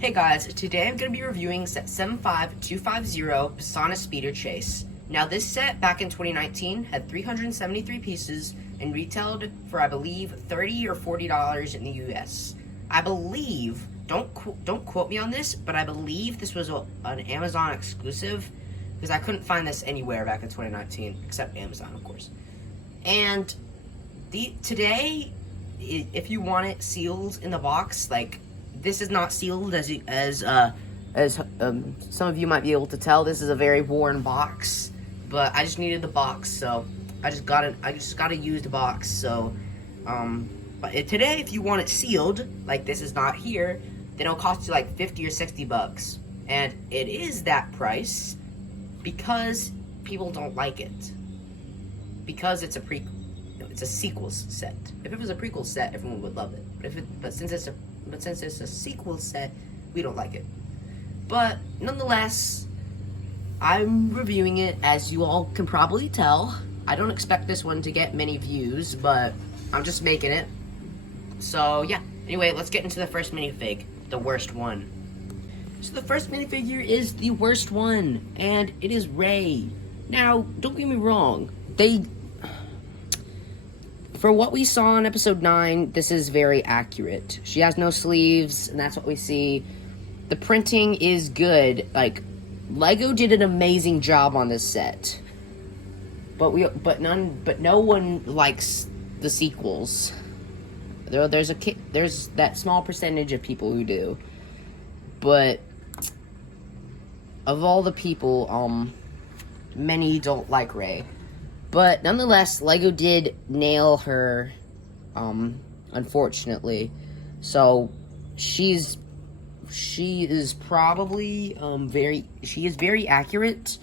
Hey guys, today I'm going to be reviewing set 75250 Pasanna Speeder Chase. Now this set back in 2019 had 373 pieces and retailed for I believe $30 or $40 in the US. I believe, don't quote me on this, but I believe this was an Amazon exclusive because I couldn't find this anywhere back in 2019 except Amazon, of course. And today, if you want it sealed in the box, like, this is not sealed, as some of you might be able to tell. This is a very worn box, but I just needed the box, so I just got a used box. So, but today, if you want it sealed, like this is not here, then it'll cost you like 50 or 60 bucks, and it is that price because people don't like it because it's a sequel set. If it was a prequel set, everyone would love it. But since it's a sequel set, we don't like it. But nonetheless, I'm reviewing it, as you all can probably tell. I don't expect this one to get many views, but I'm just making it. So yeah. Anyway, let's get into the first minifig, the worst one. So the first minifigure is the worst one, and it is Rey. Now, don't get me wrong. For what we saw in episode 9, this is very accurate. She has no sleeves, and that's what we see. The printing is good. Like, Lego did an amazing job on this set. But no one likes the sequels. There's that small percentage of people who do. But of all the people, many don't like Rey. But nonetheless, Lego did nail her, unfortunately. So she is probably very accurate,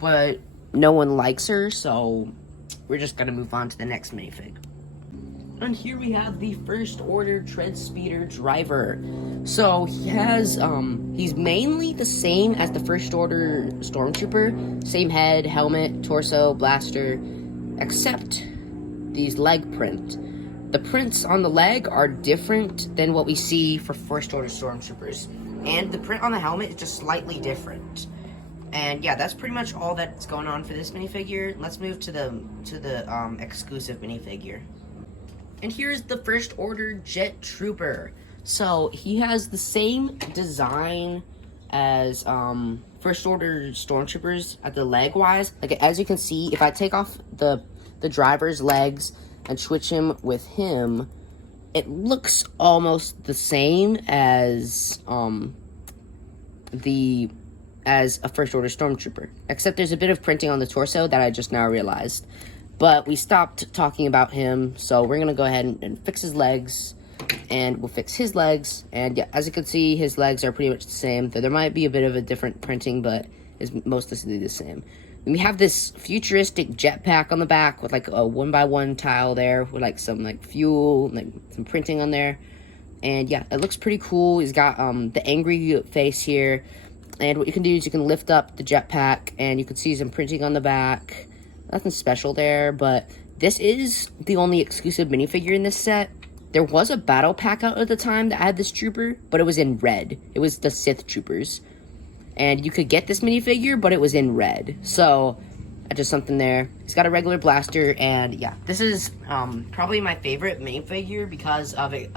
but no one likes her, so we're just gonna move on to the next minifig. And here we have the First Order Tread Speeder Driver. So he has, he's mainly the same as the First Order Stormtrooper. Same head, helmet, torso, blaster, except these leg print. The prints on the leg are different than what we see for First Order Stormtroopers. And the print on the helmet is just slightly different. And yeah, that's pretty much all that's going on for this minifigure. Let's move to the exclusive minifigure. And here's the First Order Jet Trooper. So he has the same design as First Order Stormtroopers at the leg wise. Like, as you can see, if I take off the driver's legs and switch him with him, it looks almost the same as a First Order Stormtrooper, except there's a bit of printing on the torso that I just now realized. But we stopped talking about him, so we're going to go ahead and fix his legs, and we'll fix his legs. And yeah, as you can see, his legs are pretty much the same. There might be a bit of a different printing, but it's mostly the same. And we have this futuristic jetpack on the back with like a 1x1 tile there with like some like fuel, like some printing on there. And yeah, it looks pretty cool. He's got the angry face here. And what you can do is you can lift up the jetpack, and you can see some printing on the back. Nothing special there, but this is the only exclusive minifigure in this set. There was a battle pack out at the time that had this trooper, but it was in red. It was the Sith troopers. And you could get this minifigure, but it was in red. So, just something there. He's got a regular blaster, and yeah, this is probably my favorite minifigure because of it,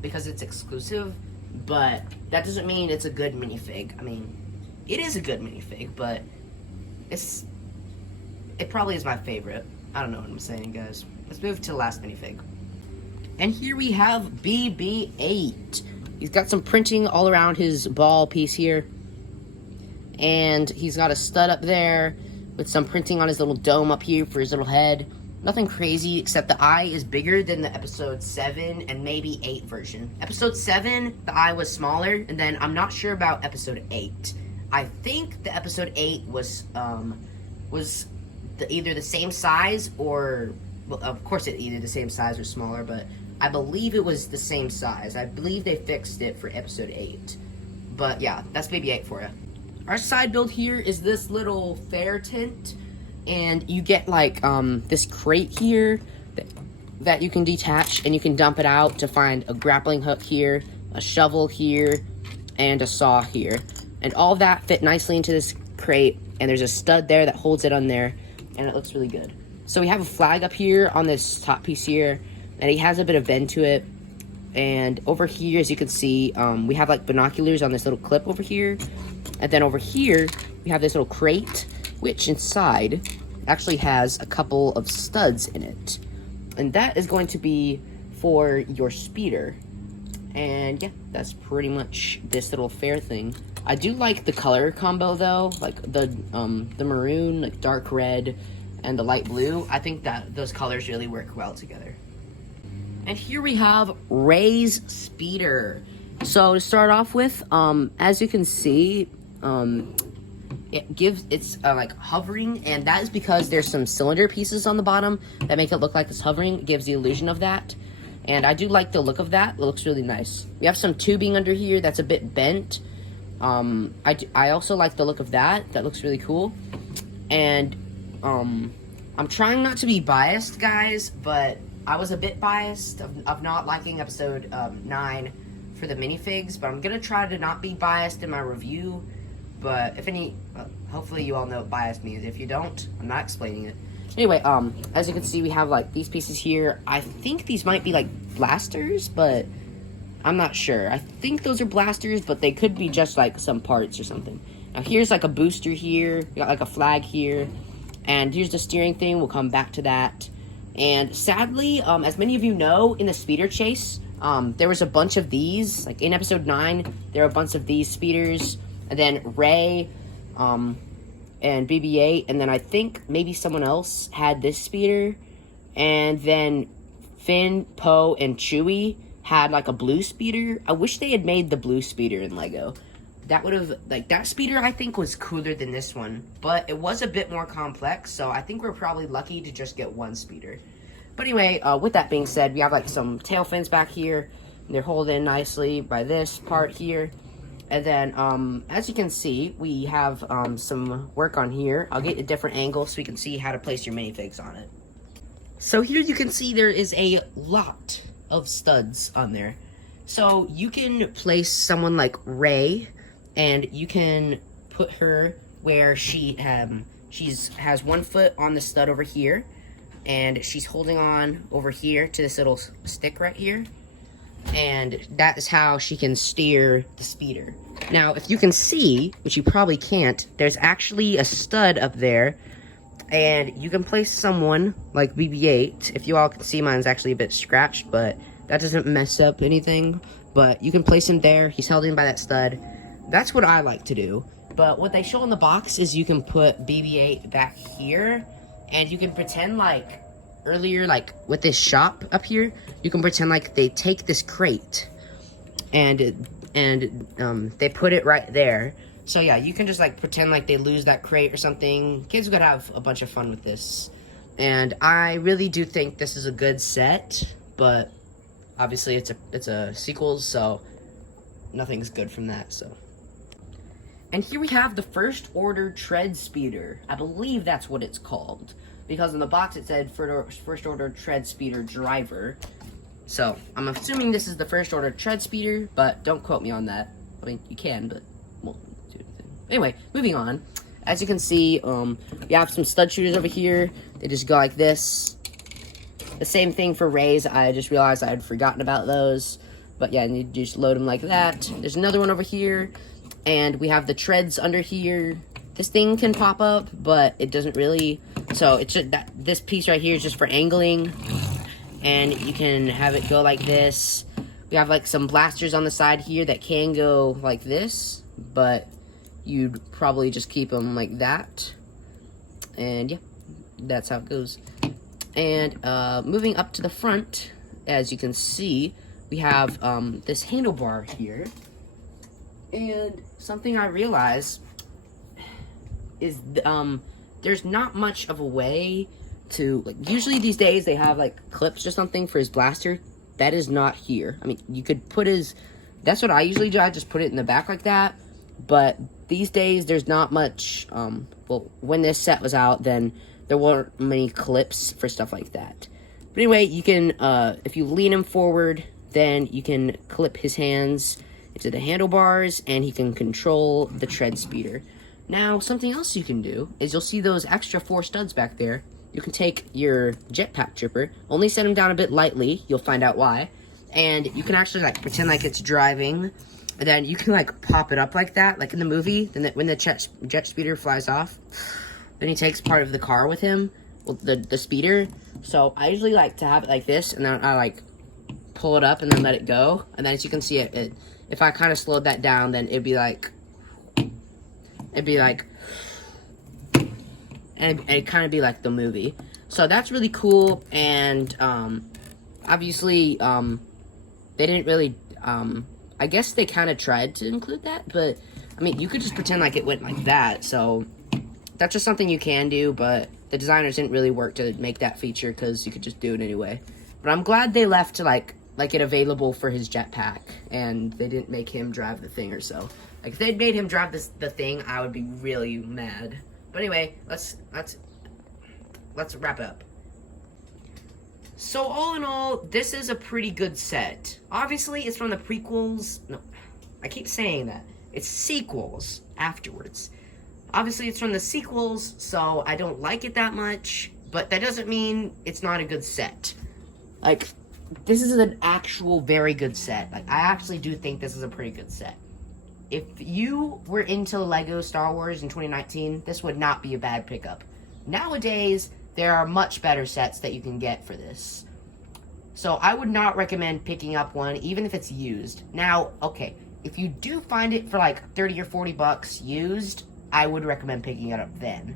because it's exclusive. But that doesn't mean it's a good minifig. I mean, it is a good minifig, but it probably is my favorite. I don't know what I'm saying, guys. Let's move to the last minifig. And here we have BB-8. He's got some printing all around his ball piece here. And he's got a stud up there with some printing on his little dome up here for his little head. Nothing crazy, except the eye is bigger than the episode 7 and maybe 8 version. Episode 7, the eye was smaller, and then I'm not sure about episode 8. I think the episode 8 was either the same size or, well, of course it either the same size or smaller, but I believe it was the same size. I believe they fixed it for episode 8. But yeah, that's BB-8 for you. Our side build here is this little fair tent, and you get like this crate here that you can detach, and you can dump it out to find a grappling hook here a shovel here, and a saw here. And all of that fit nicely into this crate, and there's a stud there that holds it on there, and it looks really good. So we have a flag up here on this top piece here, and it has a bit of bend to it. And over here, as you can see, we have like binoculars on this little clip over here. And then over here, we have this little crate, which inside actually has a couple of studs in it. And that is going to be for your speeder. And yeah, that's pretty much this little fair thing. I do like the color combo though, like the maroon, like dark red, and the light blue. I think that those colors really work well together. And here we have Ray's speeder. So to start off with, as you can see, it's like hovering, and that is because there's some cylinder pieces on the bottom that make it look like it's hovering. It gives the illusion of that. And I do like the look of that. It looks really nice. We have some tubing under here that's a bit bent. I also like the look of that. That looks really cool. And I'm trying not to be biased, guys, but I was a bit biased of not liking episode 9 for the minifigs, but I'm gonna try to not be biased in my review. But if any, hopefully you all know what biased means. If you don't, I'm not explaining it. Anyway, as you can see, we have like these pieces here. I think these might be like blasters, but I'm not sure. I think those are blasters, but they could be just like some parts or something. Now here's like a booster here. We got like a flag here. And here's the steering thing. We'll come back to that. And sadly, as many of you know, in the speeder chase, there was a bunch of these. Like in episode 9, there were a bunch of these speeders. And then Ray, and BB-8, and then I think maybe someone else had this speeder. And then Finn, Poe, and Chewie had like a blue speeder. I wish they had made the blue speeder in Lego. That would have, like, that speeder I think was cooler than this one. But it was a bit more complex, so I think we're probably lucky to just get one speeder. But anyway, with that being said, we have like some tail fins back here. And they're holding nicely by this part here. And then, as you can see, we have some work on here. I'll get a different angle so you can see how to place your minifigs on it. So here you can see there is a lot of studs on there. So you can place someone like Ray, and you can put her where she has one foot on the stud over here, and she's holding on over here to this little stick right here. And that is how she can steer the speeder. Now, if you can see, which you probably can't, there's actually a stud up there. And you can place someone like BB-8. If you all can see, mine's actually a bit scratched, but that doesn't mess up anything. But you can place him there. He's held in by that stud. That's what I like to do. But what they show in the box is you can put BB-8 back here. And you can pretend like earlier, like with this shop up here, you can pretend like they take this crate and they put it right there. So yeah, you can just like pretend like they lose that crate or something. Kids are gonna have a bunch of fun with this. And I really do think this is a good set, but obviously it's a sequel, so nothing's good from that. So, and here we have the First Order Tread Speeder. I believe that's what it's called, because in the box it said First Order Tread Speeder Driver. So, I'm assuming this is the First Order Tread Speeder, but don't quote me on that. I mean, you can, but won't do anything. Anyway, moving on. As you can see, we have some stud shooters over here. They just go like this. The same thing for Rays. I just realized I had forgotten about those. But yeah, you just load them like that. There's another one over here. And we have the treads under here. This thing can pop up, but it doesn't really. So it's just this piece right here is just for angling. And you can have it go like this. We have like some blasters on the side here that can go like this, but you'd probably just keep them like that. And yeah, that's how it goes. And moving up to the front, as you can see, we have this handlebar here. And something I realized is there's not much of a way to, like, usually these days they have like clips or something for his blaster. That is not here. I mean, you could put his, that's what I usually do. I just put it in the back like that. But these days there's not much, well, when this set was out, then there weren't many clips for stuff like that. But anyway, you can, if you lean him forward, then you can clip his hands into the handlebars, and he can control the tread speeder. Now, something else you can do is you'll see those extra 4 studs back there. You can take your jetpack tripper, only set him down a bit lightly, you'll find out why, and you can actually like pretend like it's driving, and then you can like pop it up like that, like in the movie. Then when the jet speeder flies off, then he takes part of the car with him, well, the speeder. So I usually like to have it like this, and then I like pull it up and then let it go, and then as you can see it if I kind of slowed that down, then it'd be like, and it'd kind of be like the movie. So that's really cool, and obviously they didn't really, I guess they kind of tried to include that, but I mean, you could just pretend like it went like that. So that's just something you can do, but the designers didn't really work to make that feature because you could just do it anyway. But I'm glad they left to like it available for his jetpack, and they didn't make him drive the thing or so. Like if they'd made him drive the thing, I would be really mad. But anyway, let's wrap up. So all in all, this is a pretty good set. Obviously, it's from the prequels. No, I keep saying that. It's sequels afterwards. Obviously, it's from the sequels, so I don't like it that much. But that doesn't mean it's not a good set. Like, this is an actual very good set. Like, I actually do think this is a pretty good set. If you were into Lego Star Wars in 2019, this would not be a bad pickup. Nowadays, there are much better sets that you can get for this. So I would not recommend picking up one, even if it's used. Now, okay, if you do find it for like 30 or 40 bucks used, I would recommend picking it up then.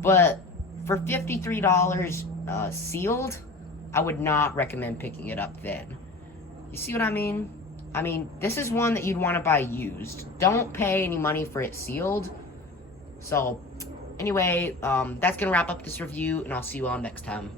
But for $53 sealed, I would not recommend picking it up then. You see what I mean? I mean, this is one that you'd want to buy used. Don't pay any money for it sealed. So, anyway, that's going to wrap up this review, and I'll see you all next time.